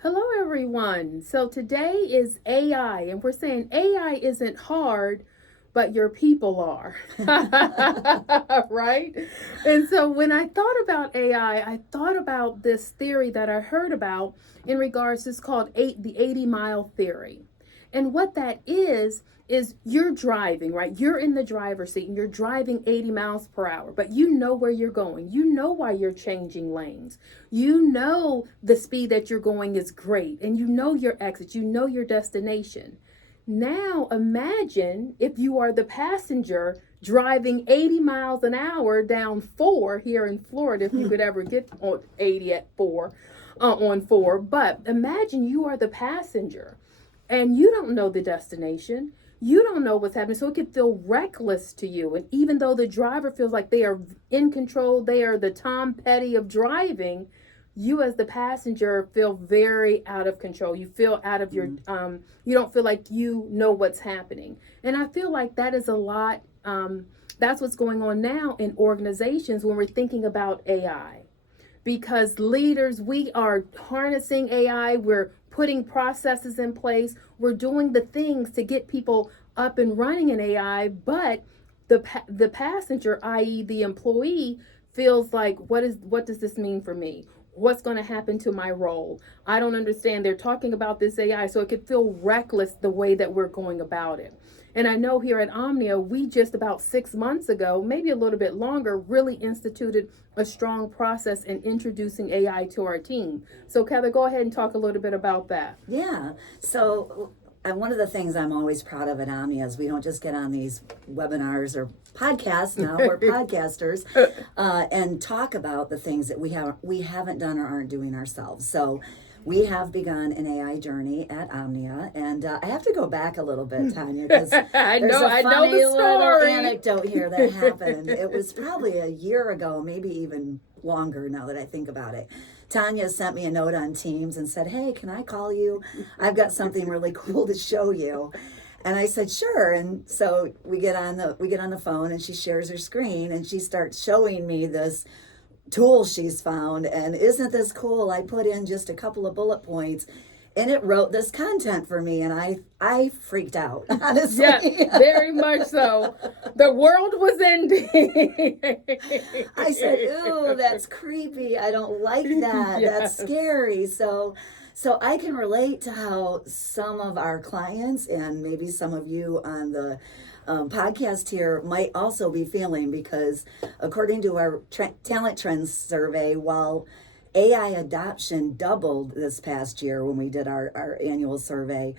Hello, everyone. So today is AI, and we're saying AI isn't hard, but your people are. Right? And so when I thought about I thought about this theory that I heard about in regards to it's called the 80-mile theory. And what that is you're driving, right? You're in the driver's seat and you're driving 80 miles per hour, but you know where you're going. You know why you're changing lanes. You know the speed that you're going is great, and you know your exit, you know your destination. Now imagine if you are the passenger driving 80 miles an hour down 4 here in Florida, if you could ever get on 80 at 4 on 4. But imagine you are the passenger and you don't know the destination. You don't know what's happening. So it could feel reckless to you. And even though the driver feels like they are in control, they are the Tom Petty of driving, you as the passenger feel very out of control. You feel out of your, you don't feel like you know what's happening. And I feel like that is a lot, that's what's going on now in organizations when we're thinking about AI. Because leaders, we are harnessing AI, we're putting processes in place, we're doing the things to get people up and running in AI, but the passenger, i.e. the employee, feels like what does this mean for me? What's going to happen to my role? I don't understand. They're talking about this AI, so it could feel reckless the way that we're going about it. And I know here at Omnia, we just about 6 months ago, maybe a little bit longer, really instituted a strong process in introducing AI to our team. So, Keather, go ahead and talk a little bit about that. Yeah. So, one of the things I'm always proud of at Omnia is we don't just get on these webinars or podcasts now, we're podcasters, and talk about the things that we haven't done or aren't doing ourselves. So, we have begun an AI journey at Omnia, and I have to go back a little bit, Tonya, because there's a funny little anecdote here that happened. It was probably a year ago, maybe even longer now that I think about it. Tonya sent me a note on Teams and said, "Hey, can I call you? I've got something really cool to show you." And I said, "Sure." And so we get on the phone, and she shares her screen, and she starts showing me this tool she's found. And isn't this cool? I put in just a couple of bullet points, and it wrote this content for me, and I freaked out, honestly. Yes, very much so. The world was ending. I said, "Ooh, that's creepy. I don't like that. Yes. That's scary." So I can relate to how some of our clients and maybe some of you on the podcast here might also be feeling, because according to our talent trends survey, while AI adoption doubled this past year when we did our annual survey,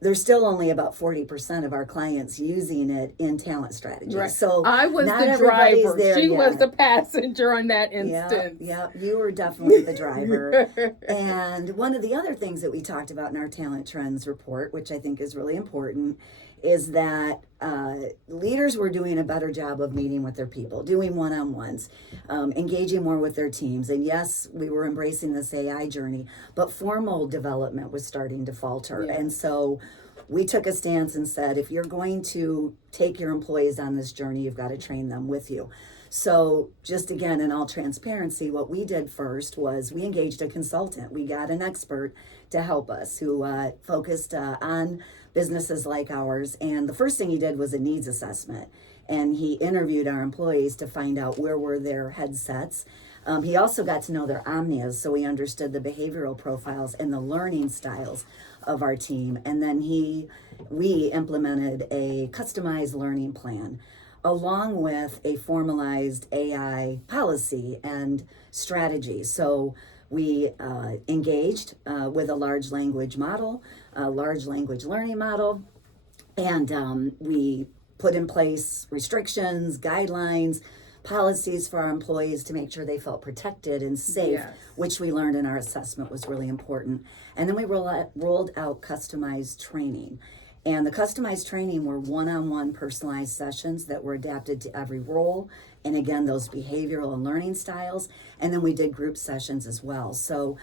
there's still only about 40% of our clients using it in talent strategy. Right. So I was not the driver. there She yet. was the passenger on that instance. Yeah, you were definitely the driver. And one of the other things that we talked about in our talent trends report, which I think is really important, is that leaders were doing a better job of meeting with their people, doing one-on-ones, engaging more with their teams. And yes, we were embracing this AI journey, but formal development was starting to falter. Yeah. And so we took a stance and said, if you're going to take your employees on this journey, you've got to train them with you. So just again, in all transparency, what we did first was we engaged a consultant. We got an expert to help us who focused on businesses like ours. And the first thing he did was a needs assessment. And he interviewed our employees to find out where were their headsets. He also got to know their omnias, so he understood the behavioral profiles and the learning styles of our team. And then we implemented a customized learning plan along with a formalized AI policy and strategy. So we engaged with a large language model, a large language learning model, and we put in place restrictions, guidelines, policies for our employees to make sure they felt protected and safe, Yes. which we learned in our assessment was really important. And then we rolled out customized training. And the customized training were one-on-one personalized sessions that were adapted to every role. And again, those behavioral and learning styles. And then we did group sessions as well. So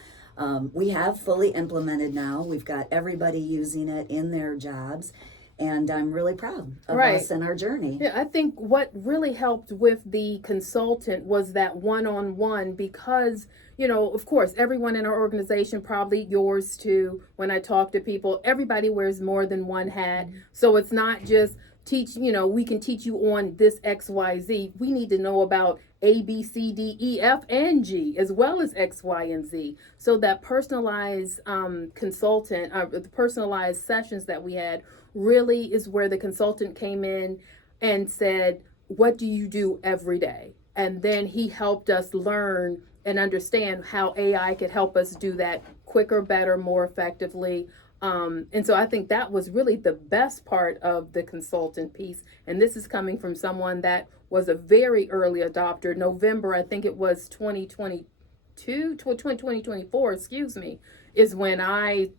we have fully implemented now. We've got everybody using it in their jobs. And I'm really proud of Right. us and our journey. Yeah, I think what really helped with the consultant was that one-on-one because, of course, everyone in our organization, probably yours too, when I talk to people, everybody wears more than one hat. So it's not just we can teach you on this XYZ. We need to know about A, B, C, D, E, F, and G, as well as X, Y, and Z. So that personalized the personalized sessions that we had really is where the consultant came in and said, what do you do every day? And then he helped us learn and understand how AI could help us do that quicker, better, more effectively. And so I think that was really the best part of the consultant piece. And this is coming from someone that was a very early adopter. November, I think it was 2024, excuse me, is when I,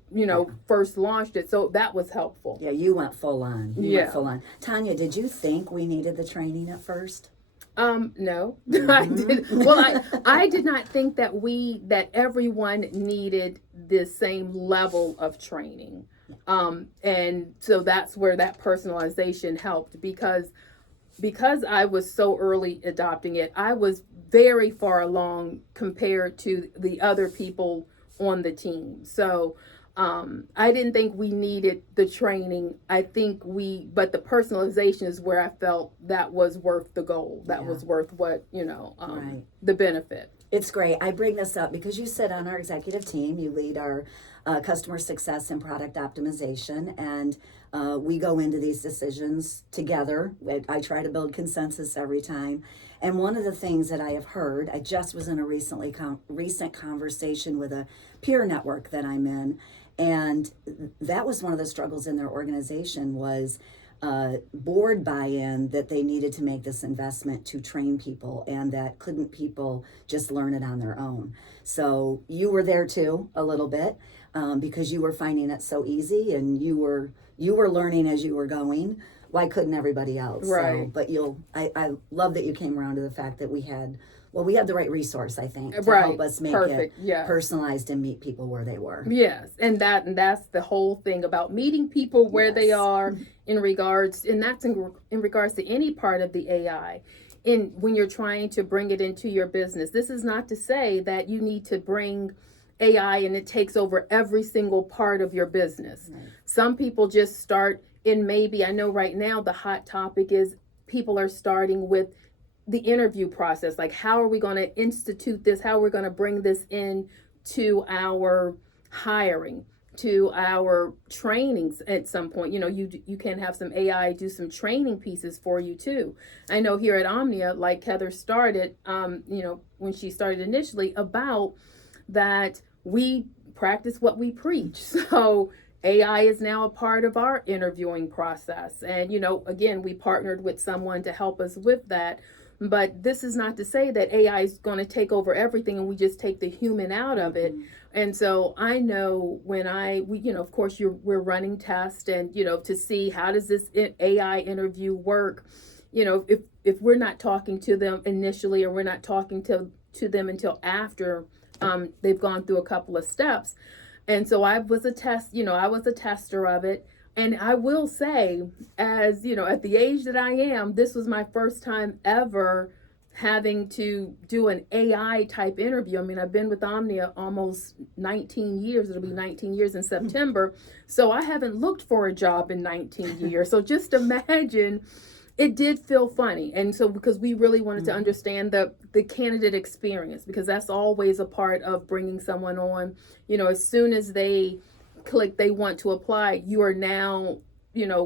first launched it. So that was helpful. Yeah, you went full on. You Yeah. went full on. Tanya, did you think we needed the training at first? No, I did. Well, I did not think that everyone needed the same level of training. And so that's where that personalization helped because I was so early adopting it, I was very far along compared to the other people on the team. So I didn't think we needed the training. I think but the personalization is where I felt that was worth the goal. That was worth what, Right. the benefit. It's great. I bring this up because you sit on our executive team. You lead our customer success and product optimization, and we go into these decisions together. I try to build consensus every time. And one of the things that I have heard, I just was in a recent conversation with a peer network that I'm in, and that was one of the struggles in their organization was board buy-in, that they needed to make this investment to train people, and that couldn't people just learn it on their own. So you were there too a little bit because you were finding it so easy, and you were learning as you were going. Why couldn't everybody else? Right. So, but I love that you came around to the fact that we had the right resource, I think, to Right. help us make Perfect. it Yes. personalized and meet people where they were. Yes, and that's the whole thing about meeting people where they Yes. are in regards, and that's in regards to any part of the AI. When you're trying to bring it into your business, this is not to say that you need to bring AI and it takes over every single part of your business. Right. Some people just start in, maybe I know right now the hot topic is people are starting with the interview process. Like, how are we going to institute this? How are we going to bring this in to our hiring, to our trainings at some point? You can have some AI do some training pieces for you too. I know here at Omnia, like Keather started, when she started initially, about that we practice what we preach. So AI is now a part of our interviewing process. And, again, we partnered with someone to help us with that. But this is not to say that AI is going to take over everything and we just take the human out of it. And so I know when of course, we're running tests and, to see how does this AI interview work. If we're not talking to them initially, or we're not talking to them until after they've gone through a couple of steps. And so I was a tester of it. And I will say, as at the age that I am, this was my first time ever having to do an AI type interview. I mean, I've been with Omnia almost 19 years. It'll be 19 years in September. So I haven't looked for a job in 19 years. So just imagine, it did feel funny. And so because we really wanted to understand the candidate experience, because that's always a part of bringing someone on. As soon as they click they want to apply, you are now,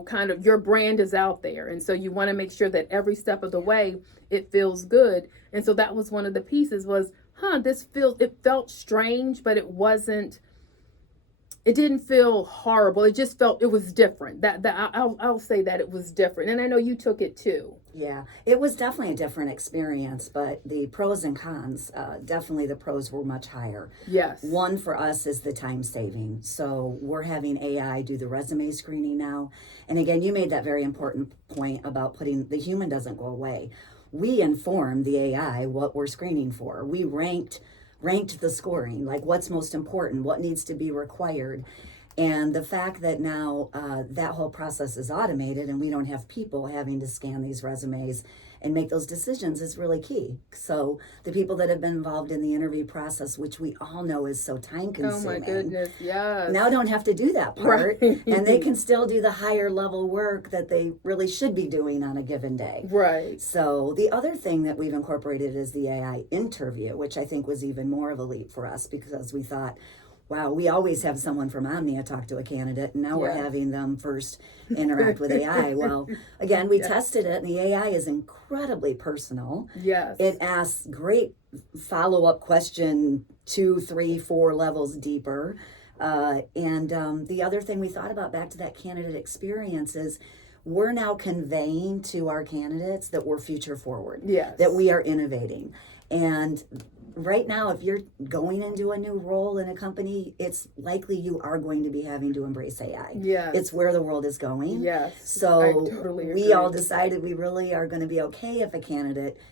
kind of, your brand is out there. And so you want to make sure that every step of the way it feels good. And so that was one of the pieces was, it felt strange, but it didn't feel horrible. It just felt, it was different. I'll say that it was different. And I know you took it too. Yeah, it was definitely a different experience, but the pros and cons, definitely the pros were much higher. Yes. One for us is the time saving. So we're having AI do the resume screening now. And again, you made that very important point about the human doesn't go away. We informed the AI what we're screening for. We ranked the scoring, like what's most important, what needs to be required. And the fact that now that whole process is automated and we don't have people having to scan these resumes and make those decisions is really key. So the people that have been involved in the interview process, which we all know is so time consuming. Oh my goodness, yes. Now don't have to do that part. Right. And they can still do the higher level work that they really should be doing on a given day. Right. So the other thing that we've incorporated is the AI interview, which I think was even more of a leap for us because we thought, wow, we always have someone from Omnia talk to a candidate, and now we're having them first interact with AI. Well, again, we tested it, and the AI is incredibly personal. Yes. It asks great follow-up question 2, 3, 4 levels deeper. And the other thing we thought about back to that candidate experience is we're now conveying to our candidates that we're future forward, that we are innovating. And right now, if you're going into a new role in a company, it's likely you are going to be having to embrace AI. Yes. It's where the world is going. Yes. So I totally agree. we all decided we really are going to be okay if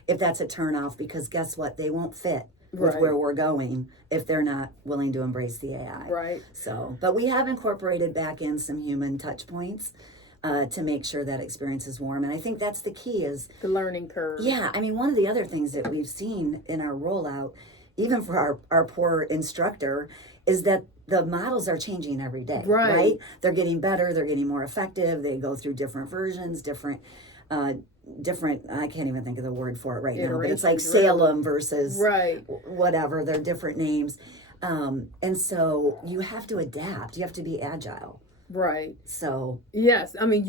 if that's a turnoff, because guess what? They won't fit with where we're going if they're not willing to embrace the AI. Right. So, but we have incorporated back in some human touch points to make sure that experience is warm. And I think that's the key, is the learning curve. Yeah. I mean, one of the other things that we've seen in our rollout, even for our poor instructor, is that the models are changing every day, right? They're getting better, they're getting more effective, they go through different versions, different, I can't even think of the word for it right now, but it's like Salem versus whatever, they're different names. And so you have to adapt, you have to be agile. Right. So yes, I mean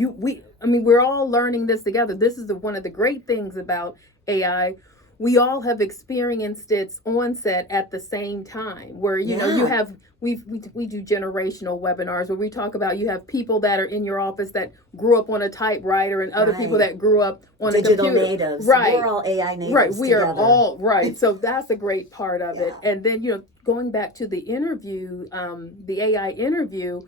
we're all learning this together. This is one of the great things about AI. We all have experienced its onset at the same time, where you know you have we do generational webinars where we talk about, you have people that are in your office that grew up on a typewriter and other people that grew up on digital a computer. Natives. Right. We're all AI natives. Right. We together. are all right. So that's a great part of it. And then, you know, going back to the interview, the AI interview,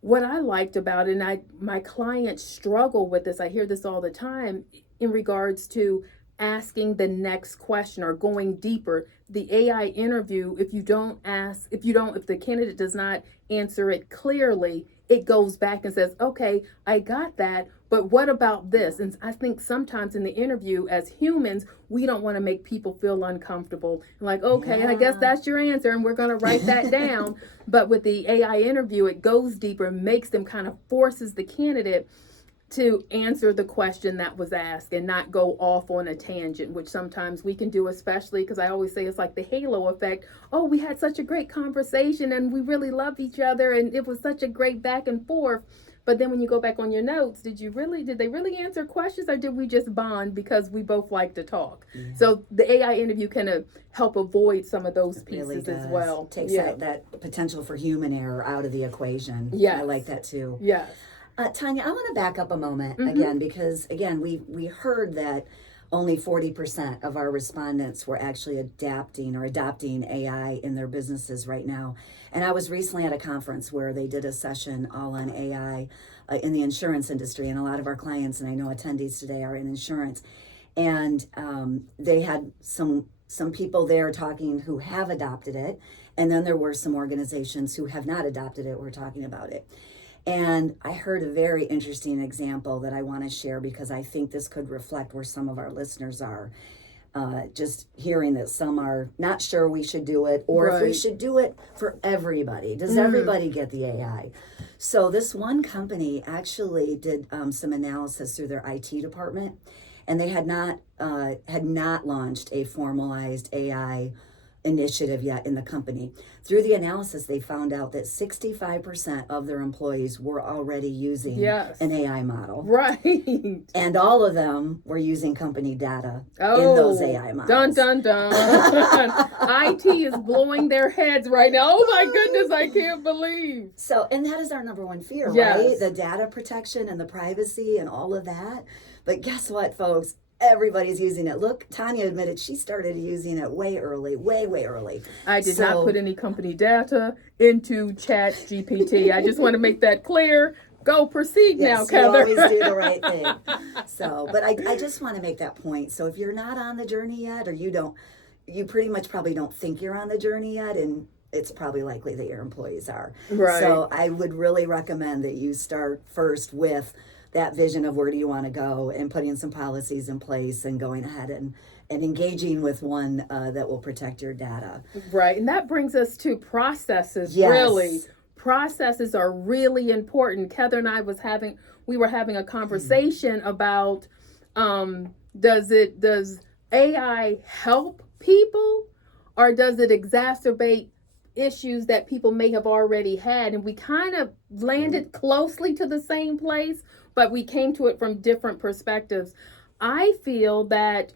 what I liked about it, and my clients struggle with this, I hear this all the time in regards to asking the next question or going deeper. The AI interview, if the candidate does not answer it clearly, it goes back and says, okay, I got that, but what about this? And I think sometimes in the interview, as humans, we don't want to make people feel uncomfortable. Like, okay, I guess that's your answer, and we're going to write that down. But with the AI interview, it goes deeper, makes them kind of forces the candidate to answer the question that was asked and not go off on a tangent, which sometimes we can do, especially because I always say it's like the halo effect. Oh, we had such a great conversation and we really loved each other and it was such a great back and forth. But then when you go back on your notes, did they really answer questions, or did we just bond because we both like to talk? So the AI interview can help avoid some of those pieces as well. Takes that potential for human error out of the equation. I like that too. Yes. Tonya, I want to back up a moment again, because again, we heard that only 40% of our respondents were actually adapting or adopting AI in their businesses right now. And I was recently at a conference where they did a session all on AI in the insurance industry, and a lot of our clients, and I know attendees today, are in insurance. And they had some people there talking who have adopted it, and then there were some organizations who have not adopted it, were talking about it. And I heard a very interesting example that I want to share, because I think this could reflect where some of our listeners are. Just hearing that some are not sure we should do it, or if we should do it for everybody. Does everybody get the AI? So this one company actually did some analysis through their IT department, and they had not launched a formalized AI initiative yet in the company. Through the analysis, they found out that 65% of their employees were already using an AI model. Right. And all of them were using company data in those AI models. Dun, dun, dun. IT is blowing their heads right now. Oh my goodness, I can't believe. So, and that is our number one fear, right? The data protection and the privacy and all of that. But guess what, folks? Everybody's using it. Look, Tonya admitted she started using it way early. I did not put any company data into Chat GPT. I just want to make that clear. Go proceed now, Keather. You always do the right thing. So, but I just want to make that point. So if you're not on the journey yet, or you pretty much probably don't think you're on the journey yet, and it's probably likely that your employees are. Right. So I would really recommend that you start first with that vision of where do you want to go, and putting some policies in place and going ahead and engaging with one that will protect your data. Right. And that brings us to processes. Yes. Really, processes are really important. Keather and I we were having a conversation about does AI help people, or does it exacerbate issues that people may have already had? And we kind of landed closely to the same place, but we came to it from different perspectives. I feel that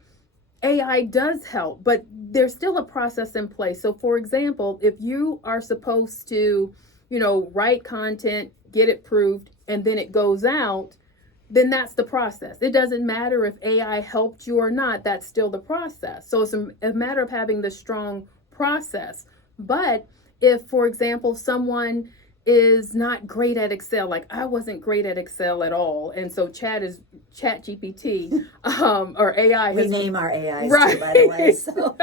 AI does help, but there's still a process in place. So for example, if you are supposed to, write content, get it proofed, and then it goes out, then that's the process. It doesn't matter if AI helped you or not, that's still the process. So it's a matter of having the strong process. But if, for example, someone is not great at Excel, like I wasn't great at Excel at all, and so Chat GPT or AI. We name our AIs right. too, by the way. So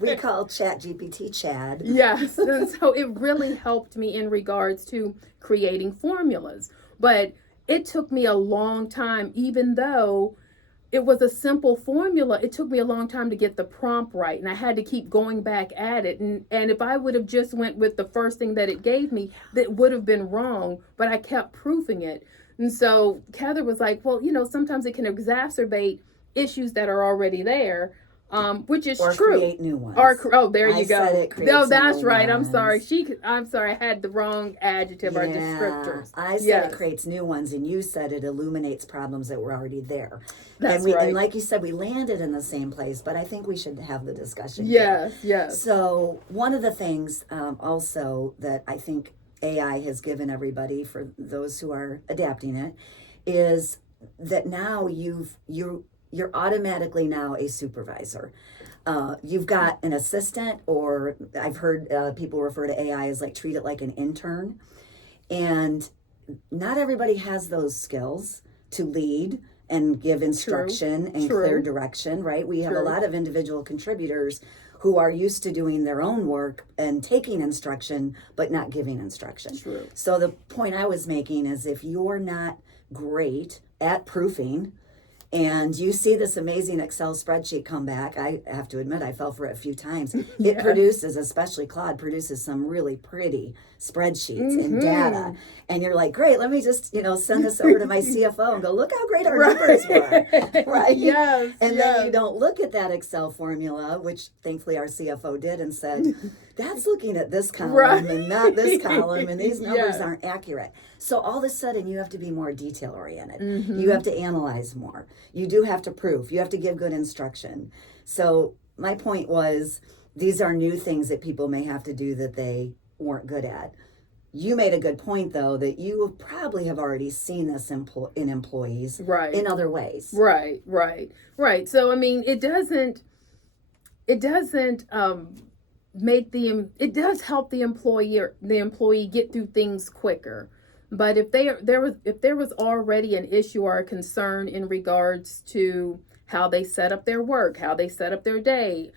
we call Chat GPT Chad. Yes, and so it really helped me in regards to creating formulas. But it took me a long time, even though it was a simple formula, it took me a long time to get the prompt right, and I had to keep going back at it. And if I would have just went with the first thing that it gave me, that would have been wrong, but I kept proofing it. And so Keather was like, well, sometimes it can exacerbate issues that are already there, which is or true. Or create new ones. There you go. Said it creates no, that's new right. ones. I'm sorry. I had the wrong adjective or descriptors. I said it creates new ones, and you said it illuminates problems that were already there. That's right. And like you said, we landed in the same place, but I think we should have the discussion. Yes. So one of the things also that I think AI has given everybody, for those who are adapting it, is that now you're automatically now a supervisor. You've got an assistant, or I've heard people refer to AI as treat it like an intern. And not everybody has those skills to lead and give instruction and clear direction, right? We have a lot of individual contributors who are used to doing their own work and taking instruction, but not giving instruction. True. So the point I was making is, if you're not great at proofing, and you see this amazing Excel spreadsheet come back, I have to admit I fell for it a few times. It produces, especially Claude, produces some really pretty spreadsheets and data. And you're like, great, let me just, send this over to my CFO and go, look how great our numbers were, right? Yes. And then you don't look at that Excel formula, which thankfully our CFO did, and said, that's looking at this column and not this column, and these numbers aren't accurate. So all of a sudden you have to be more detail oriented. You have to analyze more. You do have to proof. You have to give good instruction. So my point was, these are new things that people may have to do that they weren't good at. You made a good point, though, that you probably have already seen this in employees in other ways. Right. So, it doesn't it does help the employee get through things quicker. But if there was already an issue or a concern in regards to how they set up their work, how they set up their day,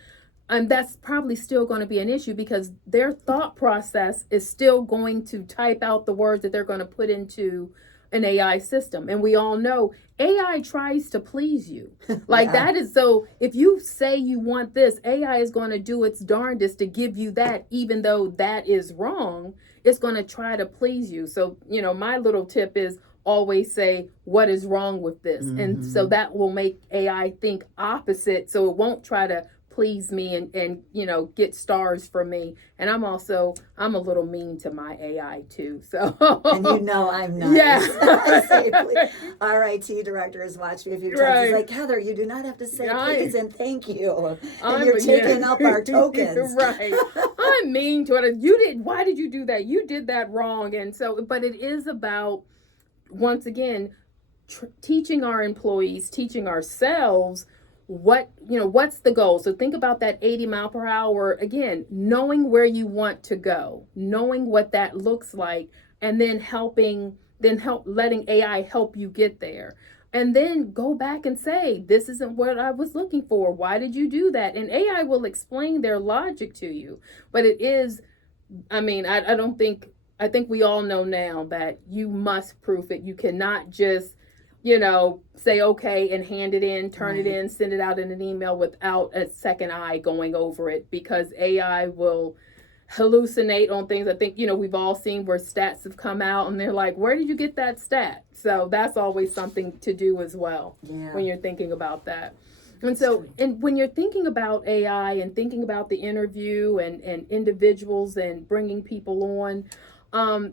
that's probably still going to be an issue, because their thought process is still going to type out the words that they're going to put into an AI system. And we all know AI tries to please you. That is, so if you say you want this, AI is going to do its darndest to give you that, even though that is wrong. It's going to try to please you. So, my little tip is always say, what is wrong with this? And so that will make AI think opposite. So it won't try to please me and get stars from me. And I'm a little mean to my AI too. So and I'm nice. Yeah. Our IT director has watched me a few times. He's like, Keather, you do not have to say please and thank you. And you're taking up our tokens. Right. I'm mean to it. Why did you do that? You did that wrong. And so, but it is about, once again, teaching our employees, teaching ourselves what's the goal. So think about that 80 mile per hour, again, knowing where you want to go, knowing what that looks like, and then letting AI help you get there. And then go back and say, this isn't what I was looking for. Why did you do that? And AI will explain their logic to you. But it is I mean, I don't think, I think we all know now that you must proof it. You cannot just, say okay and hand it in, turn it Right. in, send it out in an email without a second eye going over it, because AI will hallucinate on things. I think, we've all seen where stats have come out and they're like, where did you get that stat? So that's always something to do as well Yeah. when you're thinking about that. And That's so, true. and when you're thinking about AI and thinking about the interview and individuals and bringing people on,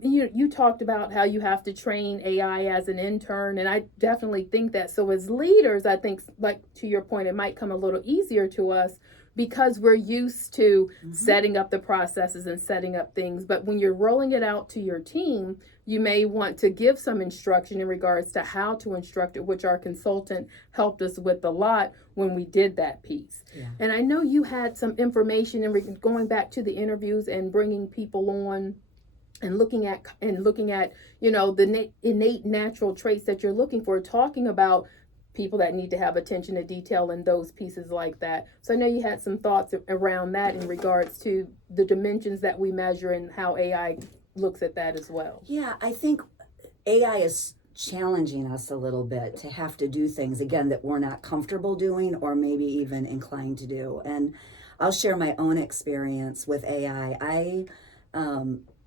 you talked about how you have to train AI as an intern, and I definitely think that. So as leaders, I think, like to your point, it might come a little easier to us because we're used to setting up the processes and setting up things. But when you're rolling it out to your team, you may want to give some instruction in regards to how to instruct it, which our consultant helped us with a lot when we did that piece. Yeah. And I know you had some information in going back to the interviews and bringing people on and looking at the innate natural traits that you're looking for, talking about people that need to have attention to detail and those pieces like that. So I know you had some thoughts around that in regards to the dimensions that we measure and how AI looks at that as well. Yeah, I think AI is challenging us a little bit to have to do things again that we're not comfortable doing or maybe even inclined to do. And I'll share my own experience with AI.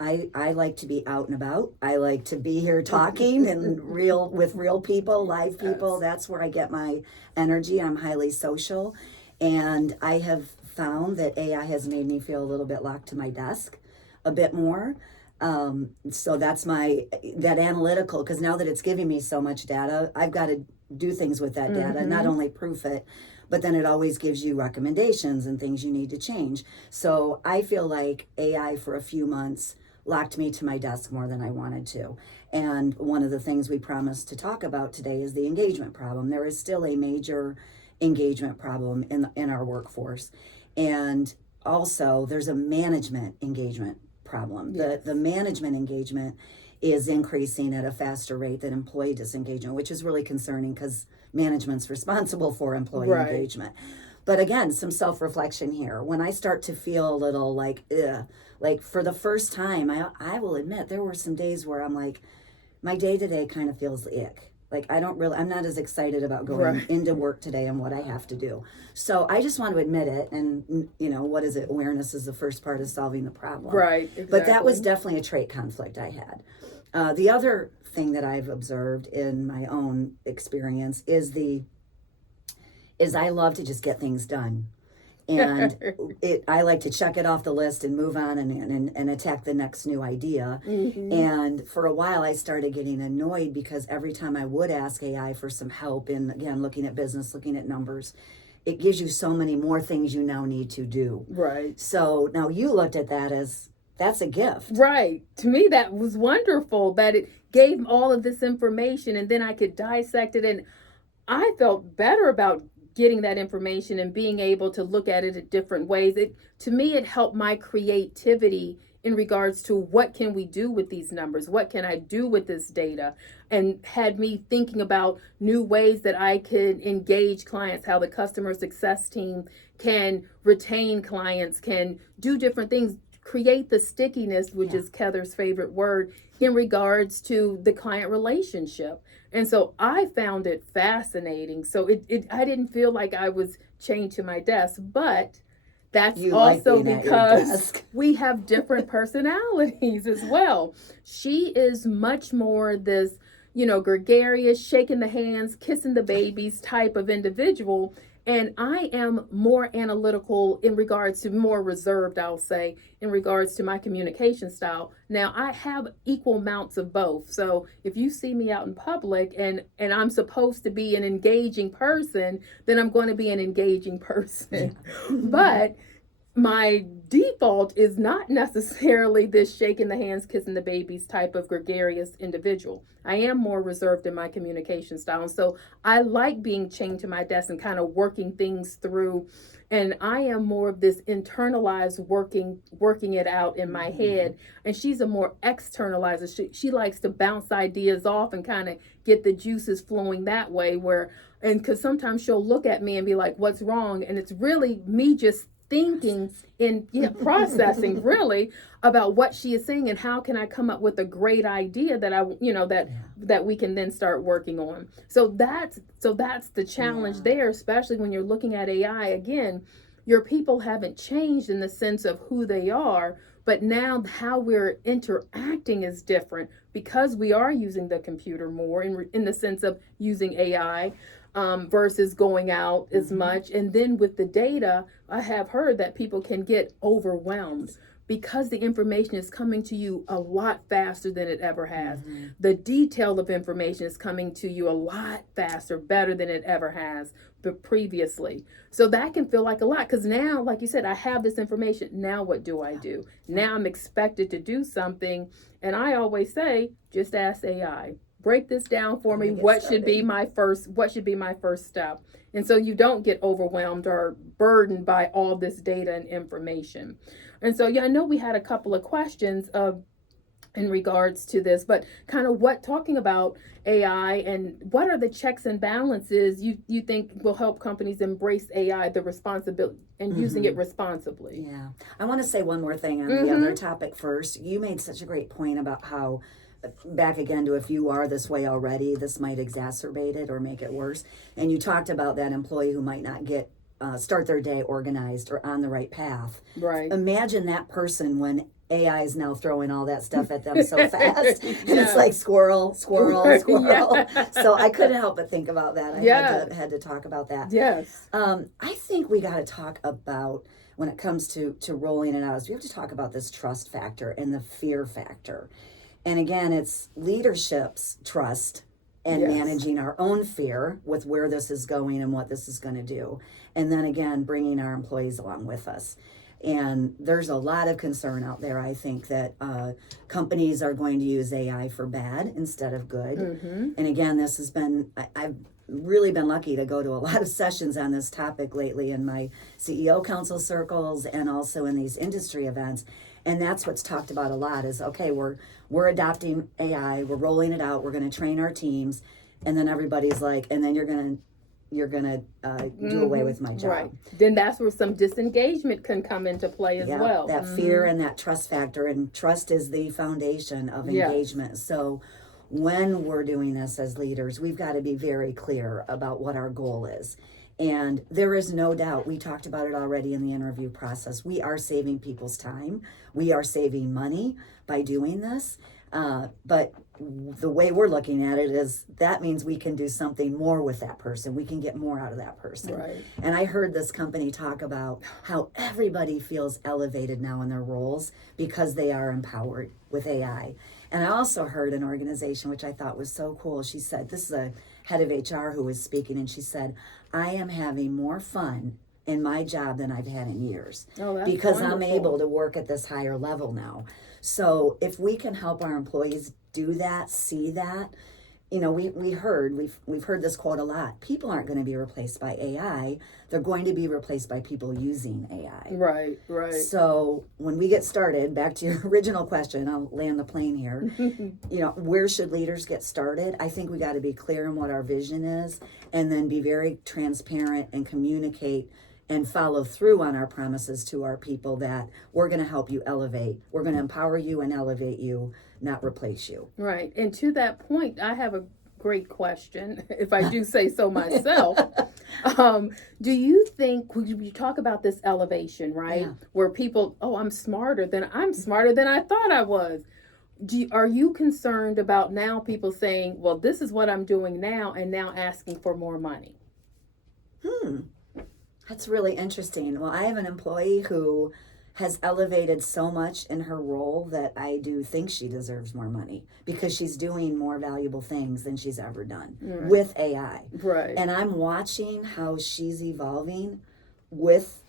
I like to be out and about. I like to be here talking and with real people, live people. Yes. That's where I get my energy. I'm highly social, and I have found that AI has made me feel a little bit locked to my desk a bit more. So that's that analytical, because now that it's giving me so much data, I've got to do things with that data, not only proof it, but then it always gives you recommendations and things you need to change. So I feel like AI for a few months locked me to my desk more than I wanted to. And one of the things we promised to talk about today is the engagement problem. There is still a major engagement problem in our workforce. And also there's a management engagement problem. Yes. The management engagement is increasing at a faster rate than employee disengagement, which is really concerning because management's responsible for employee Right. engagement. But again, some self-reflection here. When I start to feel a little like, ugh, like for the first time, I will admit there were some days where I'm like, my day-to-day kind of feels ick. Like I'm not as excited about going into work today and what I have to do. So I just want to admit it. And what is it? Awareness is the first part of solving the problem. Right, exactly. But that was definitely a trait conflict I had. The other thing that I've observed in my own experience is I love to just get things done. And I like to check it off the list and move on and attack the next new idea. And for a while, I started getting annoyed because every time I would ask AI for some help in, again, looking at business, looking at numbers, it gives you so many more things you now need to do. Right. So now you looked at that as that's a gift. Right. To me, that was wonderful that it gave all of this information and then I could dissect it. And I felt better about getting that information and being able to look at it in different ways. To me, it helped my creativity in regards to what can we do with these numbers? What can I do with this data? And had me thinking about new ways that I could engage clients, how the customer success team can retain clients, can do different things, create the stickiness, which is Keather's favorite word, in regards to the client relationship. And so I found it fascinating. So I didn't feel like I was chained to my desk, but that's also because we have different personalities as well. She is much more this, gregarious, shaking the hands, kissing the babies type of individual. And I am more analytical in regards to more reserved, I'll say, in regards to my communication style. Now, I have equal amounts of both. So if you see me out in public and I'm supposed to be an engaging person, then I'm going to be an engaging person. But my default is not necessarily this shaking the hands, kissing the babies type of gregarious individual. I am more reserved in my communication style. And so I like being chained to my desk and kind of working things through. And I am more of this internalized working it out in my head. And she's a more externalizer. She likes to bounce ideas off and kind of get the juices flowing that way, because sometimes she'll look at me and be like, what's wrong? And it's really me just thinking and processing really about what she is saying and how can I come up with a great idea that that we can then start working on. So that's the challenge there, especially when you're looking at AI. Again, your people haven't changed in the sense of who they are, but now how we're interacting is different because we are using the computer more in the sense of using AI versus going out as much. And then with the data, I have heard that people can get overwhelmed because the information is coming to you a lot faster than it ever has. The detail of information is coming to you a lot faster, better than it ever has previously. So that can feel like a lot because now, like you said, I have this information. Now what do I do? Now I'm expected to do something. And I always say, just ask AI. Break this down for me. What should be my first step? And so you don't get overwhelmed or burdened by all this data and information. And so, I know we had a couple of questions in regards to this, but kind of talking about AI and what are the checks and balances you think will help companies embrace AI, the responsibility and using it responsibly? Yeah. I want to say one more thing on the other topic first. You made such a great point about how, back again to if you are this way already, this might exacerbate it or make it worse. And you talked about that employee who might not get start their day organized or on the right path. Right. Imagine that person when AI is now throwing all that stuff at them so fast. And it's like squirrel. Yeah. So I couldn't help but think about that. I had to talk about that. Yes. I think we got to talk about, when it comes to rolling it out, is we have to talk about this trust factor and the fear factor. And again, it's leadership's trust and managing our own fear with where this is going and what this is going to do. And then again, bringing our employees along with us. And there's a lot of concern out there, I think, that companies are going to use AI for bad instead of good. And again, this has been, I've really been lucky to go to a lot of sessions on this topic lately in my CEO council circles and also in these industry events. And that's what's talked about a lot is, okay, we're adopting AI, we're rolling it out, we're going to train our teams, and then everybody's like, and then you're going to do away with my job. Right. Then that's where some disengagement can come into play as well. That fear and that trust factor, and trust is the foundation of engagement. So when we're doing this as leaders, we've got to be very clear about what our goal is. And there is no doubt, we talked about it already in the interview process, we are saving people's time. We are saving money by doing this. But the way we're looking at it is that means we can do something more with that person. We can get more out of that person. Right. And I heard this company talk about how everybody feels elevated now in their roles because they are empowered with AI. And I also heard an organization, which I thought was so cool. She said, this is a head of HR who was speaking, and she said, I am having more fun in my job than I've had in years because wonderful. I'm able to work at this higher level now. So if we can help our employees do that, see that, we've heard this quote a lot. People aren't going to be replaced by AI. They're going to be replaced by people using AI. Right. So when we get started, back to your original question, I'll land the plane here. Where should leaders get started? I think we got to be clear on what our vision is and then be very transparent and communicate and follow through on our promises to our people that we're going to help you elevate. We're going to empower you and elevate you, not replace you. Right. And to that point, I have a great question, if I do say so myself. Do you think, when you talk about this elevation, right, where people, I'm smarter than I thought I was. Are you concerned about now people saying, well, this is what I'm doing now, and now asking for more money? That's really interesting. Well, I have an employee who has elevated so much in her role that I do think she deserves more money because she's doing more valuable things than she's ever done with AI. Right. And I'm watching how she's evolving with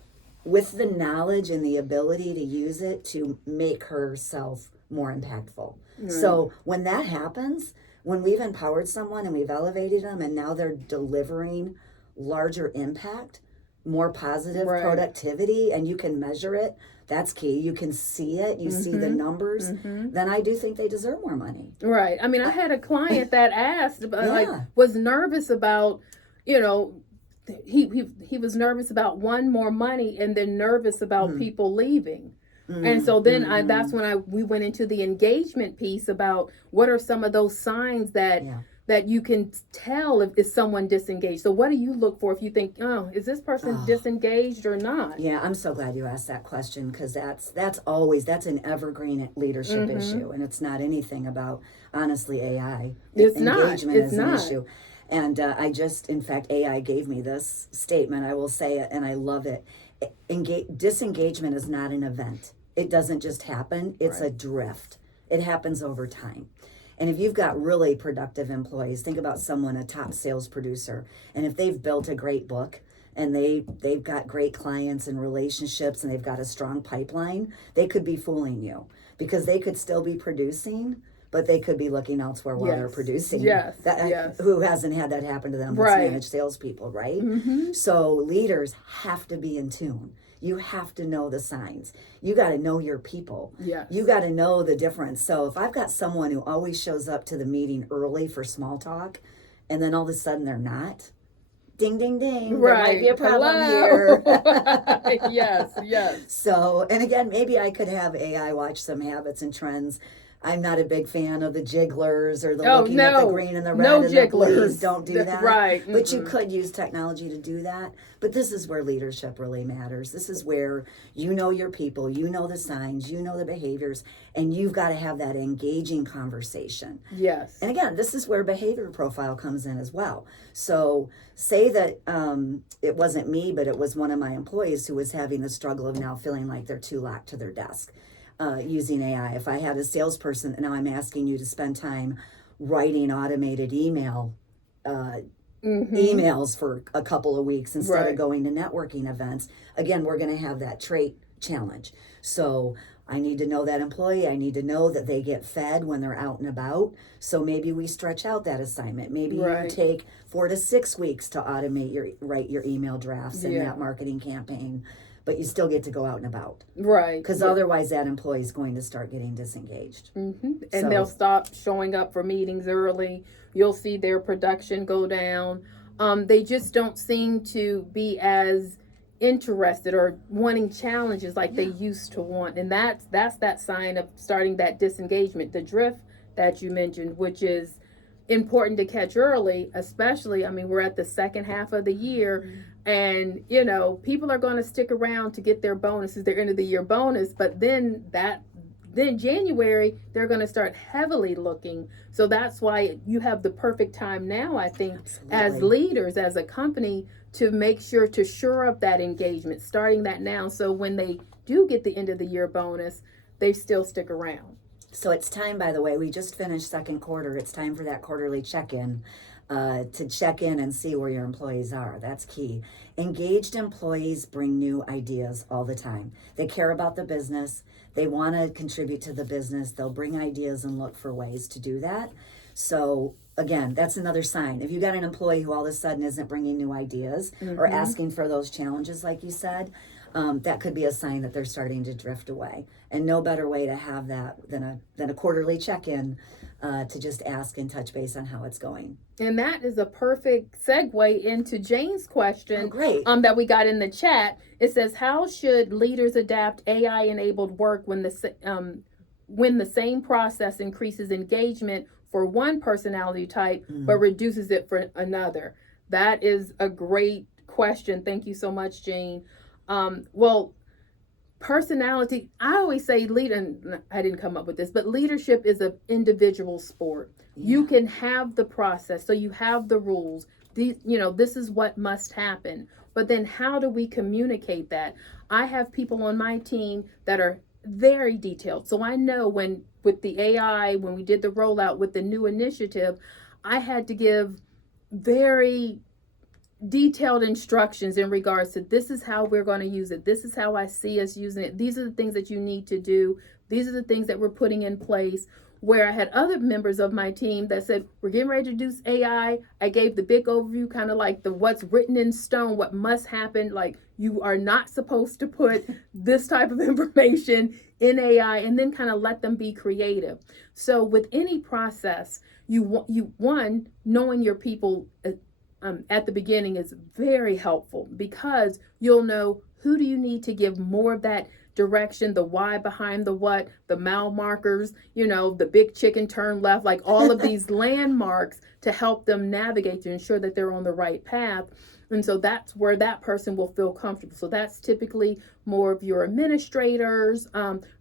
the knowledge and the ability to use it to make herself more impactful. So when that happens, when we've empowered someone and we've elevated them and now they're delivering larger impact, more positive productivity, and you can measure it, that's key. You can see it, you see the numbers, then I do think they deserve more money. Right. I mean, I had a client that asked, was nervous about, he was nervous about one, more money, and then nervous about people leaving. And so then that's when we went into the engagement piece about what are some of those signs that that you can tell if is someone disengaged. So what do you look for if you think, oh, is this person disengaged or not? Yeah, I'm so glad you asked that question, because that's always, that's an evergreen leadership issue, and it's not anything about, honestly, AI. Engagement is an issue. And in fact, AI gave me this statement. I will say it, and I love it. Disengagement is not an event. It doesn't just happen. It's a drift. It happens over time. And if you've got really productive employees, think about someone, a top sales producer, and if they've built a great book and they've got great clients and relationships and they've got a strong pipeline, they could be fooling you, because they could still be producing, but they could be looking elsewhere while they're producing. Who hasn't had that happen to them? That's managed salespeople, right? So leaders have to be in tune. You have to know the signs. You got to know your people. You got to know the difference. So if I've got someone who always shows up to the meeting early for small talk, and then all of a sudden they're not, ding, ding, ding, there might be a problem here. Yes. So, and again, maybe I could have AI watch some habits and trends. I'm not a big fan of the jigglers or the looking at the green and the red and the blues. Don't do that. But you could use technology to do that. But this is where leadership really matters. This is where you know your people, you know the signs, you know the behaviors, and you've got to have that engaging conversation. Yes. And again, this is where behavior profile comes in as well. So say that it wasn't me, but it was one of my employees who was having the struggle of now feeling like they're too locked to their desk. Using AI. If I had a salesperson and now I'm asking you to spend time writing automated emails for a couple of weeks instead of going to networking events, again, we're going to have that trait challenge. So I need to know that employee. I need to know that they get fed when they're out and about. So maybe we stretch out that assignment. Maybe you take 4 to 6 weeks to write your email drafts and that marketing campaign. But you still get to go out and about. Because otherwise that employee is going to start getting disengaged. And they'll stop showing up for meetings early. You'll see their production go down. They just don't seem to be as interested or wanting challenges like they used to want. And that's that sign of starting that disengagement, the drift that you mentioned, which is important to catch early, especially, I mean, we're at the second half of the year. And, you know, people are going to stick around to get their bonuses, their end of the year bonus. But then January, they're going to start heavily looking. So that's why you have the perfect time now, I think, as leaders, as a company, to make sure to shore up that engagement, starting that now. So when they do get the end of the year bonus, they still stick around. So it's time, by the way, we just finished second quarter. It's time for that quarterly check-in. To check in and see where your employees are. That's key. Engaged employees bring new ideas all the time. They care about the business. They want to contribute to the business. They'll bring ideas and look for ways to do that. So again, that's another sign. If you got an employee who all of a sudden isn't bringing new ideas or asking for those challenges, like you said, that could be a sign that they're starting to drift away. And no better way to have that than a quarterly check-in to just ask and touch base on how it's going. And that is a perfect segue into Jane's question that we got in the chat. It says, how should leaders adapt AI-enabled work when the same process increases engagement for one personality type but reduces it for another? That is a great question. Thank you so much, Jane. Well, personality, I always say I didn't come up with this, but leadership is an individual sport. You can have the process, so you have the rules. This is what must happen. But then how do we communicate that? I have people on my team that are very detailed. So I know with the AI, when we did the rollout with the new initiative, I had to give very detailed instructions in regards to this is how we're going to use it. This is how I see us using it. These are the things that you need to do. These are the things that we're putting in place. Where I had other members of my team that said, we're getting ready to do AI. I gave the big overview, kind of like the what's written in stone, what must happen. Like, you are not supposed to put this type of information in AI, and then kind of let them be creative. So with any process, you knowing your people at the beginning is very helpful, because you'll know who do you need to give more of that direction, the why behind the what, the mile markers, the big chicken turn left, like all of these landmarks to help them navigate to ensure that they're on the right path. And so that's where that person will feel comfortable. So that's typically more of your administrators,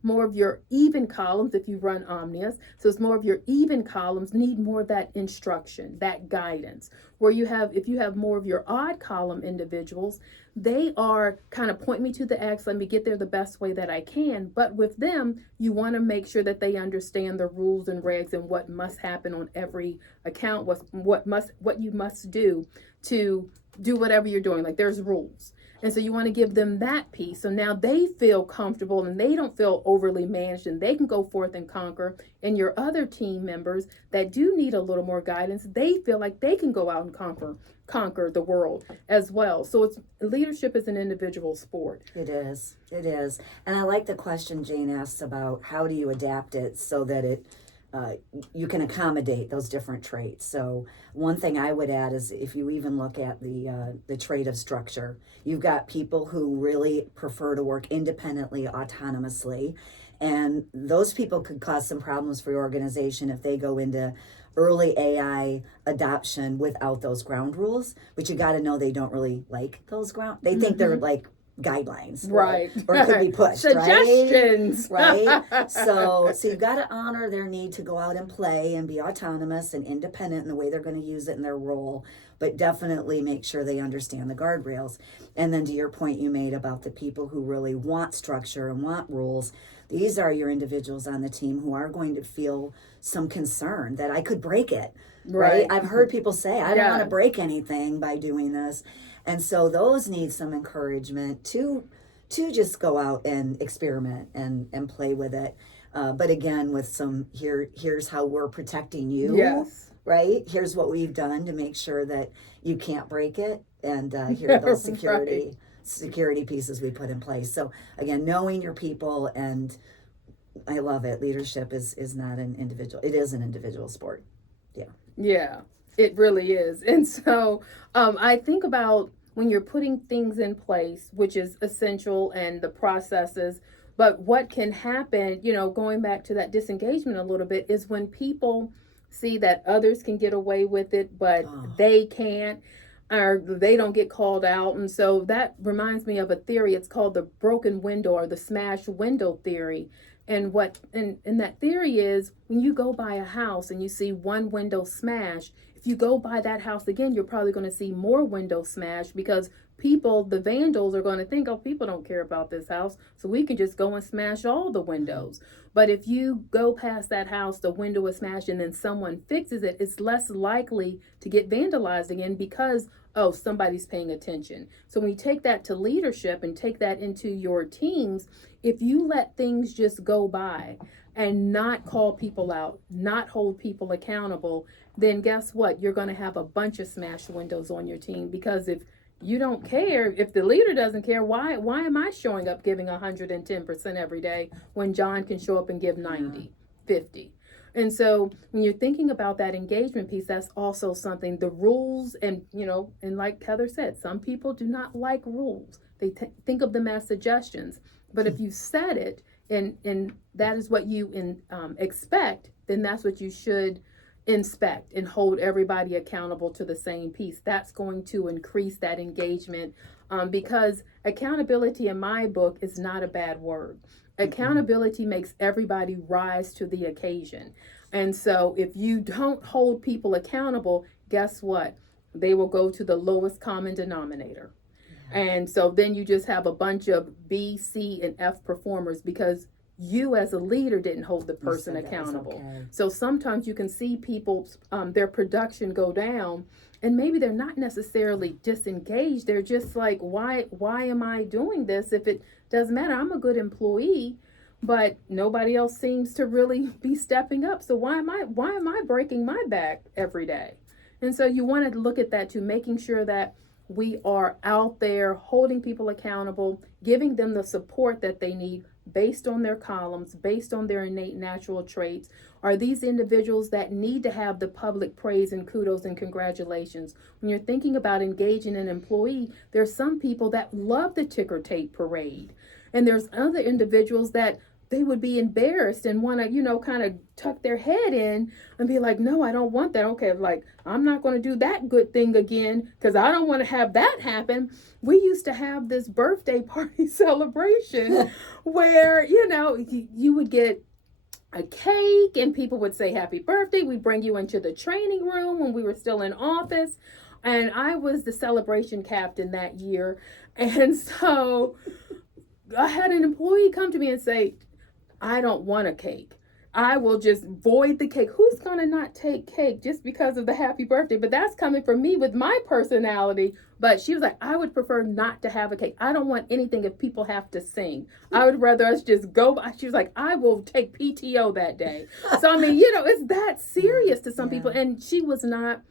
more of your even columns if you run Omnius. So it's more of your even columns need more of that instruction, that guidance. Where if you have more of your odd column individuals, they are kind of point me to the X, let me get there the best way that I can. But with them, you want to make sure that they understand the rules and regs and what must happen on every account, what you must do to do whatever you're doing. Like, there's rules. And so you want to give them that piece. So now they feel comfortable and they don't feel overly managed, and they can go forth and conquer. And your other team members that do need a little more guidance, they feel like they can go out and conquer the world as well. So leadership is an individual sport. It is. And I like the question Jane asks about how do you adapt it so that you can accommodate those different traits. So one thing I would add is, if you even look at the trait of structure, you've got people who really prefer to work independently, autonomously, and those people could cause some problems for your organization if they go into early AI adoption without those ground rules. But you got to know they don't really like those they think they're like guidelines, right? Or could be pushed, suggestions, right? So you've got to honor their need to go out and play and be autonomous and independent in the way they're going to use it in their role, but definitely make sure they understand the guardrails. And then to your point you made about the people who really want structure and want rules, these are your individuals on the team who are going to feel some concern that I could break it, right? I've heard people say, I don't want to break anything by doing this. And so those need some encouragement to just go out and experiment and play with it. But again, with some here's how we're protecting you. Yes. Right? Here's what we've done to make sure that you can't break it. And here are those security pieces we put in place. So again, knowing your people, and I love it. Leadership is not an individual. It is an individual sport. Yeah. Yeah, it really is. And so I think about when you're putting things in place, which is essential, and the processes, but what can happen, going back to that disengagement a little bit, is when people see that others can get away with it, but they can't, or they don't get called out. And so that reminds me of a theory. It's called the broken window, or the smashed window theory. And that theory is, when you go by a house and you see one window smashed, if you go by that house again, you're probably going to see more windows smashed, because the vandals are going to think, oh, people don't care about this house, so we can just go and smash all the windows. But if you go past that house, the window is smashed, and then someone fixes it, it's less likely to get vandalized again, because, oh, somebody's paying attention. So when you take that to leadership and take that into your teams, if you let things just go by and not call people out, not hold people accountable, then guess what? You're going to have a bunch of smashed windows on your team. Because if you don't care, if the leader doesn't care, why am I showing up giving 110% every day when John can show up and give 90, 50? And so when you're thinking about that engagement piece, that's also something, the rules, and and like Keather said, some people do not like rules. They think of them as suggestions. But if you set it and that is what you expect, then that's what you should inspect and hold everybody accountable to the same piece. That's going to increase that engagement, because accountability in my book is not a bad word. Accountability makes everybody rise to the occasion. And so if you don't hold people accountable, guess what? They will go to the lowest common denominator. And so then you just have a bunch of B, C, and F performers, because you as a leader didn't hold the person accountable. Okay. So sometimes you can see people, their production go down, and maybe they're not necessarily disengaged. They're just like, why am I doing this if it doesn't matter? I'm a good employee, but nobody else seems to really be stepping up. So why am I breaking my back every day? And so you want to look at that too, making sure that we are out there holding people accountable, giving them the support that they need, based on their columns, based on their innate natural traits, are these individuals that need to have the public praise and kudos and congratulations. When you're thinking about engaging an employee, there's some people that love the ticker tape parade. And there's other individuals that they would be embarrassed and want to, kind of tuck their head in and be like, no, I don't want that. Okay, like, I'm not going to do that good thing again because I don't want to have that happen. We used to have this birthday party celebration where, you would get a cake and people would say happy birthday. We bring you into the training room when we were still in office. And I was the celebration captain that year. And so I had an employee come to me and say, I don't want a cake. I will just void the cake. Who's going to not take cake just because of the happy birthday? But that's coming from me with my personality. But she was like, I would prefer not to have a cake. I don't want anything if people have to sing. I would rather us just go. She was like, I will take PTO that day. So, I mean, it's that serious to some people. And she was not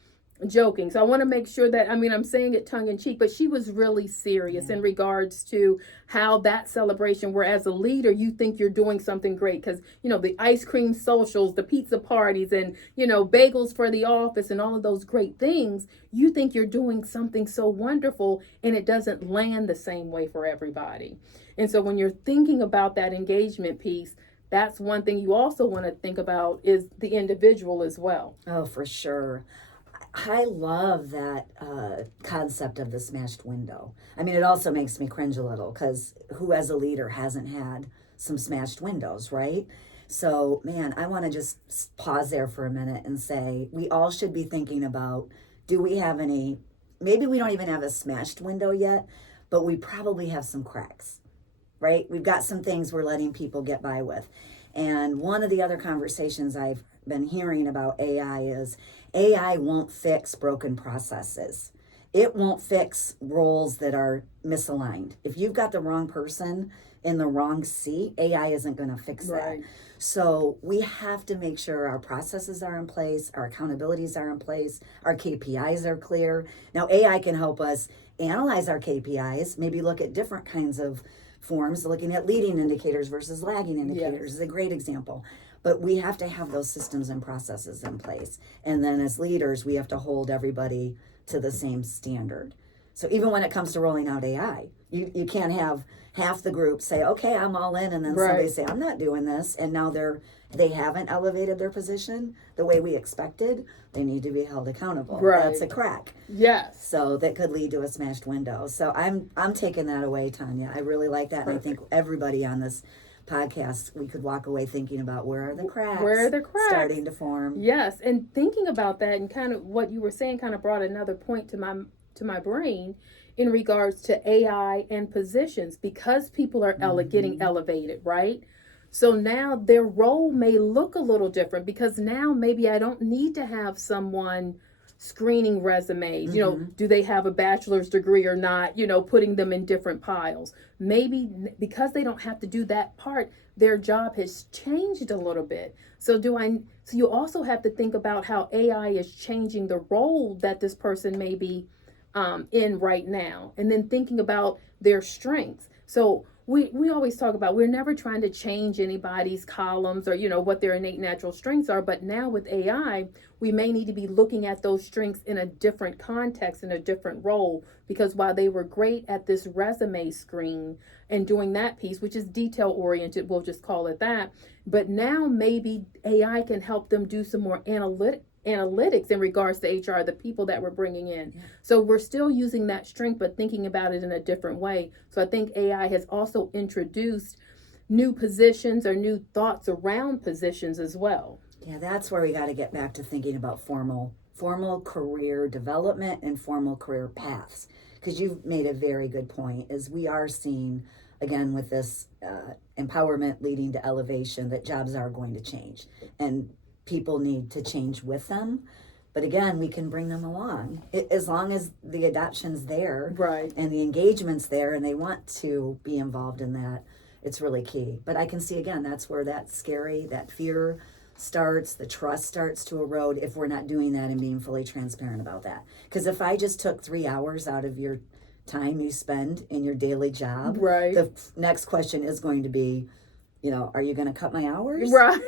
joking. So I want to make sure that, I'm saying it tongue in cheek, but she was really serious in regards to how that celebration, where as a leader, you think you're doing something great because, the ice cream socials, the pizza parties and, bagels for the office and all of those great things, you think you're doing something so wonderful and it doesn't land the same way for everybody. And so when you're thinking about that engagement piece, that's one thing you also want to think about is the individual as well. Oh, for sure. I love that concept of the smashed window. It also makes me cringe a little because who as a leader hasn't had some smashed windows, right? So, man, I want to just pause there for a minute and say we all should be thinking about, do we have any, maybe we don't even have a smashed window yet, but we probably have some cracks, right? We've got some things we're letting people get by with. And one of the other conversations I've been hearing about AI is AI won't fix broken processes. It won't fix roles that are misaligned. If you've got the wrong person in the wrong seat, AI isn't going to fix that. So we have to make sure our processes are in place, our accountabilities are in place, our KPIs are clear. Now, AI can help us analyze our KPIs, maybe look at different kinds of forms, looking at leading indicators versus lagging indicators is a great example. But we have to have those systems and processes in place. And then as leaders, we have to hold everybody to the same standard. So even when it comes to rolling out AI, you can't have half the group say, okay, I'm all in, and then somebody say, I'm not doing this. And now they haven't elevated their position the way we expected. They need to be held accountable. That's a crack. Yes. So that could lead to a smashed window. So I'm taking that away, Tonya. I really like that. And I think everybody on this podcast, we could walk away thinking about where are the cracks starting to form. Yes, and thinking about that and kind of what you were saying kind of brought another point to my brain in regards to AI and positions, because people are getting elevated, right? So now their role may look a little different because now maybe I don't need to have someone screening resumes, do they have a bachelor's degree or not, putting them in different piles. Maybe because they don't have to do that part, their job has changed a little bit. So you also have to think about how AI is changing the role that this person may be in right now, and then thinking about their strengths. So we always talk about, we're never trying to change anybody's columns or, what their innate natural strengths are. But now with AI, we may need to be looking at those strengths in a different context, in a different role, because while they were great at this resume screen and doing that piece, which is detail oriented, we'll just call it that. But now maybe AI can help them do some more analytics in regards to HR, the people that we're bringing in. So we're still using that strength, but thinking about it in a different way. So I think AI has also introduced new positions or new thoughts around positions as well. Yeah, that's where we got to get back to thinking about formal career development and formal career paths. Because you've made a very good point, is we are seeing, again, with this empowerment leading to elevation, that jobs are going to change. And people need to change with them. But again, we can bring them along as long as the adoption's there, and the engagement's there, and they want to be involved in that. It's really key. But I can see, again, that's where that fear starts, the trust starts to erode if we're not doing that and being fully transparent about that. Because if I just took 3 hours out of your time you spend in your daily job, the next question is going to be, are you going to cut my hours? Right.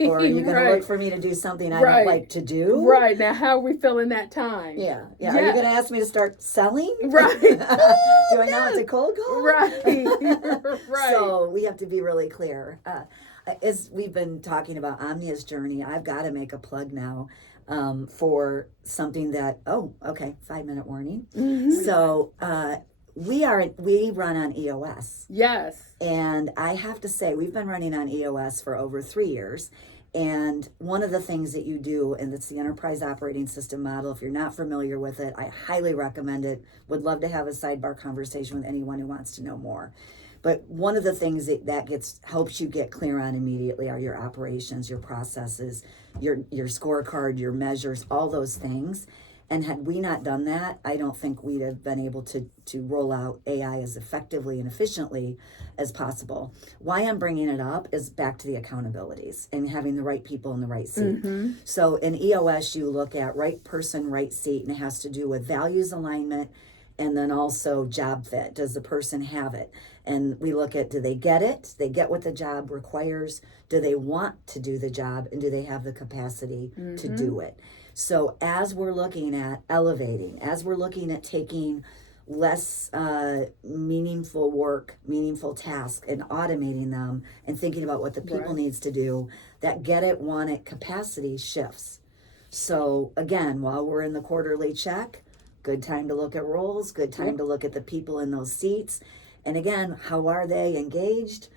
Or are you going to look for me to do something I don't like to do? Right. Now, how are we filling that time? Yeah. Are you going to ask me to start selling? Right. Do I know how to cold call? Right. So we have to be really clear. As we've been talking about Omnia's journey, I've got to make a plug now for something that, 5-minute warning. Mm-hmm. So we run on EOS. Yes. And I have to say, we've been running on EOS for over 3 years. And one of the things that you do, and it's the Enterprise Operating System model, if you're not familiar with it, I highly recommend it. Would love to have a sidebar conversation with anyone who wants to know more. But one of the things that helps you get clear on immediately are your operations, your processes, your scorecard, your measures, all those things. And had we not done that, I don't think we'd have been able to roll out AI as effectively and efficiently as possible. Why I'm bringing it up is back to the accountabilities and having the right people in the right seat. Mm-hmm. So in EOS, you look at right person, right seat, and it has to do with values alignment and then also job fit. Does the person have it? And we look at, do they get it? They get what the job requires? Do they want to do the job? And do they have the capacity to do it? So as we're looking at elevating, as we're looking at taking less meaningful work, meaningful tasks, and automating them and thinking about what the people needs to do, that get it, want it capacity shifts. So again, while we're in the quarterly check, good time to look at roles, good time to look at the people in those seats. And again, how are they engaged?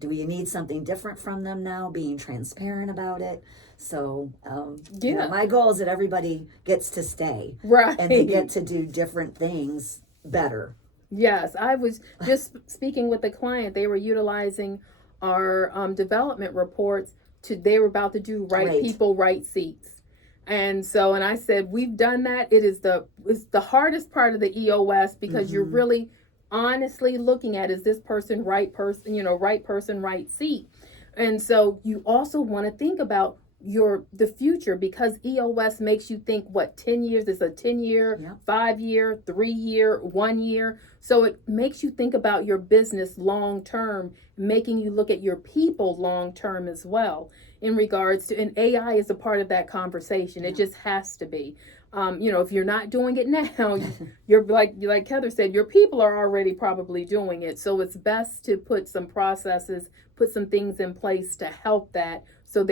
Do we need something different from them now? Being transparent about it. So, my goal is that everybody gets to stay. Right. And they get to do different things better. Yes. I was just speaking with the client. They were utilizing our development reports they were about to do right people, right seats. And so, and I said, we've done that. It's the hardest part of the EOS because you're really honestly looking at, is this person, right person, right seat. And so you also want to think about the future, because EOS makes you think 10 years is a 10-year, 5-year, 3-year, 1 year. So it makes you think about your business long term, making you look at your people long term as well in regards to, and AI is a part of that conversation. It just has to be. If you're not doing it now, you're like Keather said, your people are already probably doing it. So it's best to put some processes, put some things in place to help that. So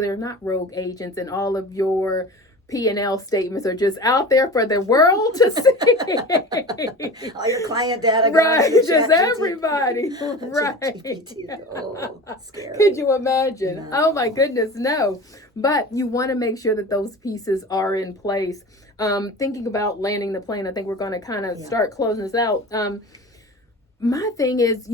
they're not rogue agents, and all of your P&L statements are just out there for the world to see. All your client data. Right, just everybody. Right. Oh, scary. Could you imagine? No. Oh my goodness, no. But you want to make sure that those pieces are in place. Thinking about landing the plane, I think we're going to kind of start closing this out. My thing is,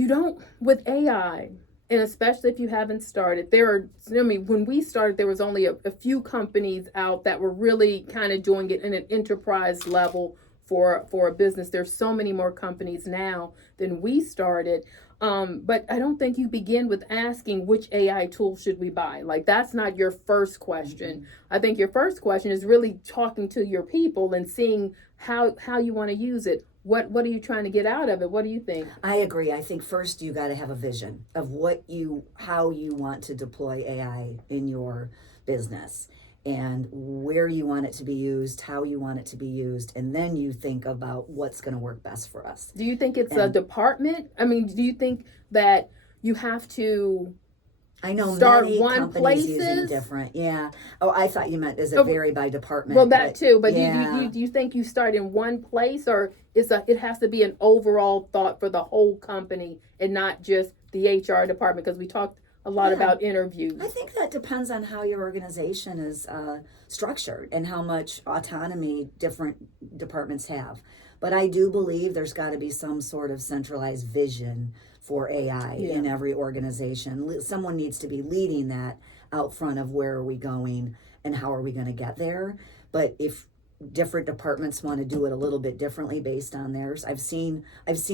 with AI, and especially if you haven't started, when we started, there was only a few companies out that were really kind of doing it in an enterprise level for a business. There's so many more companies now than we started. But I don't think you begin with asking which AI tool should we buy. Like, that's not your first question. I think your first question is really talking to your people and seeing how you want to use it. What are you trying to get out of it? What do you think? I agree. I think first you got to have a vision of how you want to deploy AI in your business and where you want it to be used, how you want it to be used, and then you think about what's going to work best for us. Do you think it's a department? I mean, do you think that you have to start many one companies places? using different. Yeah. Oh, I thought you meant, does it vary by department? Well, that too. But do you think you start in one place, or it has to be an overall thought for the whole company and not just the HR department? Because we talked a lot about interviews. I think that depends on how your organization is structured and how much autonomy different departments have. But I do believe there's got to be some sort of centralized vision for AI in every organization. Someone needs to be leading that out front of where are we going and how are we going to get there. But if different departments want to do it a little bit differently based on theirs, I've seen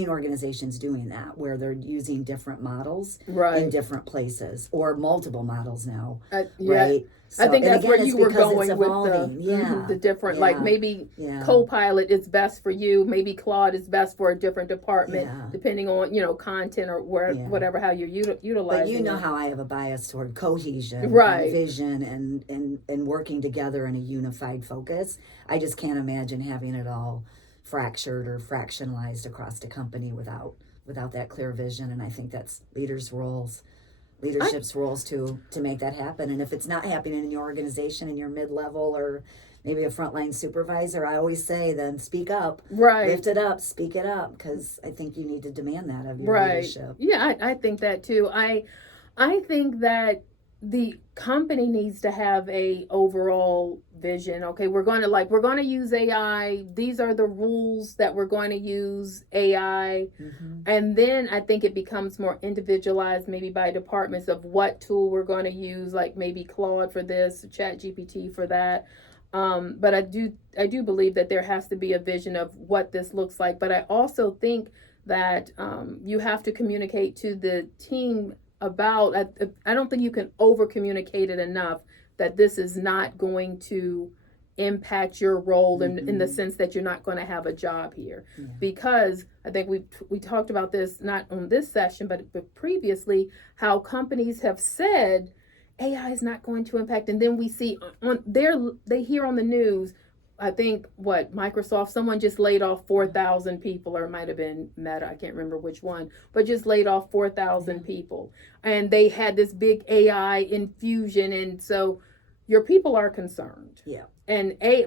organizations doing that where they're using different models in different places, or multiple models now, right? So, I think and that's again, where it's you were because it's going with evolving. Yeah. the different, Yeah. like maybe Yeah. Copilot is best for you, maybe Claude is best for a different department, Yeah. depending on, content or where, Yeah. whatever, how you're utilizing But you know it. how I have a bias toward cohesion and Right. vision and working together in a unified focus. I just can't imagine having it all fractured or fractionalized across the company without that clear vision. And I think that's leadership's roles to make that happen. And if it's not happening in your organization, in your mid-level or maybe a frontline supervisor, I always say then speak up, Right. lift it up, speak it up, because I think you need to demand that of your Right. leadership. Yeah, I think that too. I think that the company needs to have a overall vision. Okay, we're going to use AI. These are the rules that we're going to use AI. And then I think it becomes more individualized, maybe by departments, of what tool we're going to use, like maybe Claude for this, ChatGPT for that. But I do believe that there has to be a vision of what this looks like. But I also think that you have to communicate to the team about, I don't think you can over communicate it enough, that this is not going to impact your role in the sense that you're not going to have a job here. Because I think we talked about this, not on this session, but previously, how companies have said AI is not going to impact, and then we see they hear on the news, I think Microsoft, someone just laid off 4,000 people, or it might have been Meta, I can't remember which one, but just laid off 4,000 people. And they had this big AI infusion, and so your people are concerned. Yeah.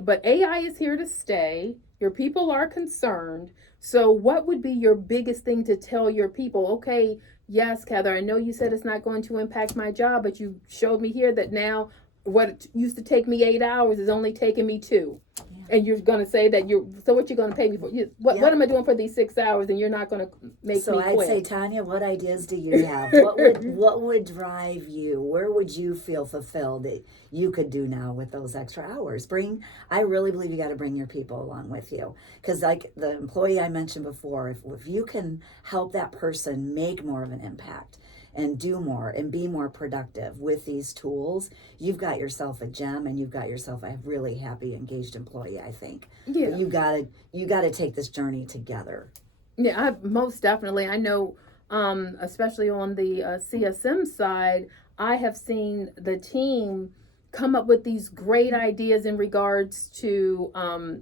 But AI is here to stay. Your people are concerned. So what would be your biggest thing to tell your people? Okay, yes, Keather, I know you said it's not going to impact my job, but you showed me here that now what used to take me 8 hours is only taking me 2. And you're going to say that so what you're going to pay me for? What am I doing for these 6 hours? And you're not going to make me quit. So I'd say, Tonya, what ideas do you have? What would drive you? Where would you feel fulfilled that you could do now with those extra hours? I really believe you got to bring your people along with you. Because like the employee I mentioned before, if you can help that person make more of an impact and do more and be more productive with these tools, you've got yourself a gem, and you've got yourself a really happy, engaged employee, I think. Yeah. But you gotta take this journey together. Yeah, most definitely. I know, especially on the CSM side, I have seen the team come up with these great ideas in regards to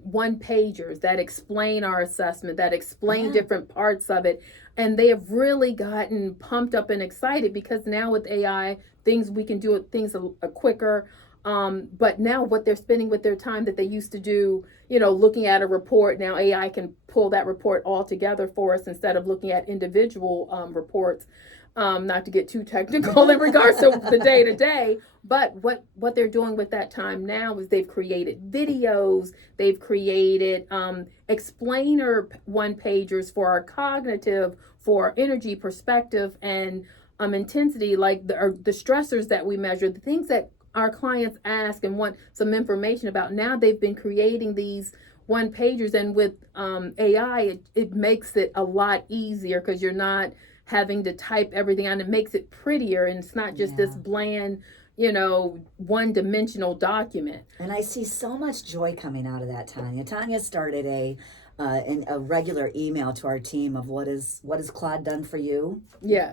one pagers that explain our assessment, that explain different parts of it. And they have really gotten pumped up and excited, because now with AI, we can do things quicker. But now what they're spending with their time that they used to do, looking at a report, now AI can pull that report all together for us instead of looking at individual reports. Not to get too technical in regards to the day to day, but what they're doing with that time now is they've created videos, they've created explainer one pagers for our cognitive, for our energy, perspective, and intensity, like the stressors that we measure, the things that our clients ask and want some information about. Now they've been creating these one pagers, and with AI, it makes it a lot easier, because you're not having to type everything out. It makes it prettier, and it's not just this bland, one-dimensional document. And I see so much joy coming out of that, Tonya. Tonya started a regular email to our team of what is Claude done for you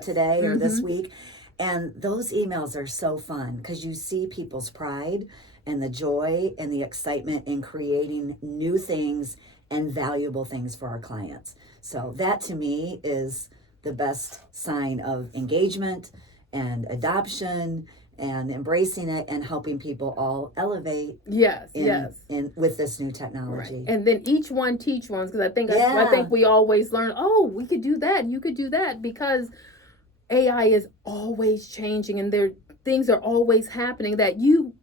today or this week. And those emails are so fun, because you see people's pride and the joy and the excitement in creating new things and valuable things for our clients. So that to me is the best sign of engagement and adoption and embracing it and helping people all elevate. In with this new technology. Right. And then each one teach ones, because I think we always learn, we could do that, you could do that, because AI is always changing, and things are always happening that you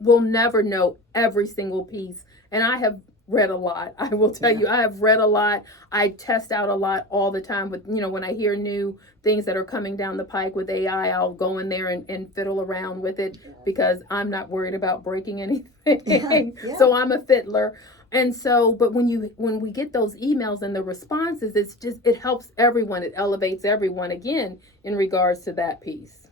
will never know every single piece. And I have read a lot. I will tell you, I have read a lot. I test out a lot all the time with, when I hear new things that are coming down the pike with AI, I'll go in there and fiddle around with it, because I'm not worried about breaking anything. So I'm a fiddler. And so, but when we get those emails and the responses, it helps everyone. It elevates everyone again in regards to that piece.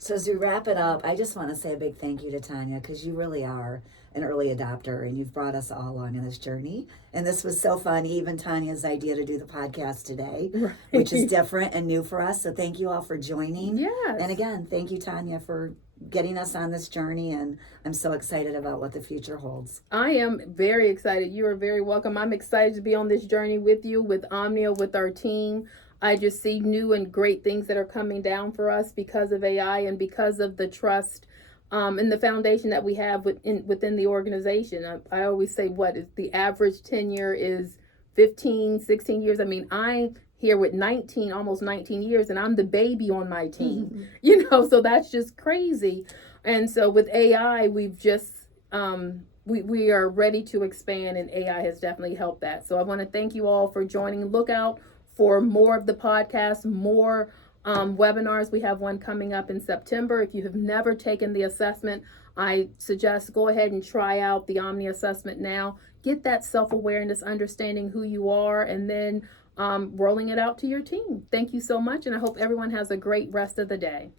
So as we wrap it up, I just want to say a big thank you to Tonya, because you really are an early adopter and you've brought us all along in this journey. And this was so fun, even Tanya's idea to do the podcast today, Right. which is different and new for us. So thank you all for joining. Yes. And again, thank you, Tonya, for getting us on this journey. And I'm so excited about what the future holds. I am very excited. You are very welcome. I'm excited to be on this journey with you, with Omnia, with our team. I just see new and great things that are coming down for us because of AI and because of the trust and the foundation that we have within the organization. I always say, what is the average tenure is 15, 16 years. I mean, I'm here with 19, almost 19 years, and I'm the baby on my team, so that's just crazy. And so with AI, we've just, we are ready to expand, and AI has definitely helped that. So I want to thank you all for joining. Look out for more of the podcast, more webinars. We have one coming up in September. If you have never taken the assessment, I suggest go ahead and try out the Omni assessment now. Get that self-awareness, understanding who you are, and then rolling it out to your team. Thank you so much, and I hope everyone has a great rest of the day.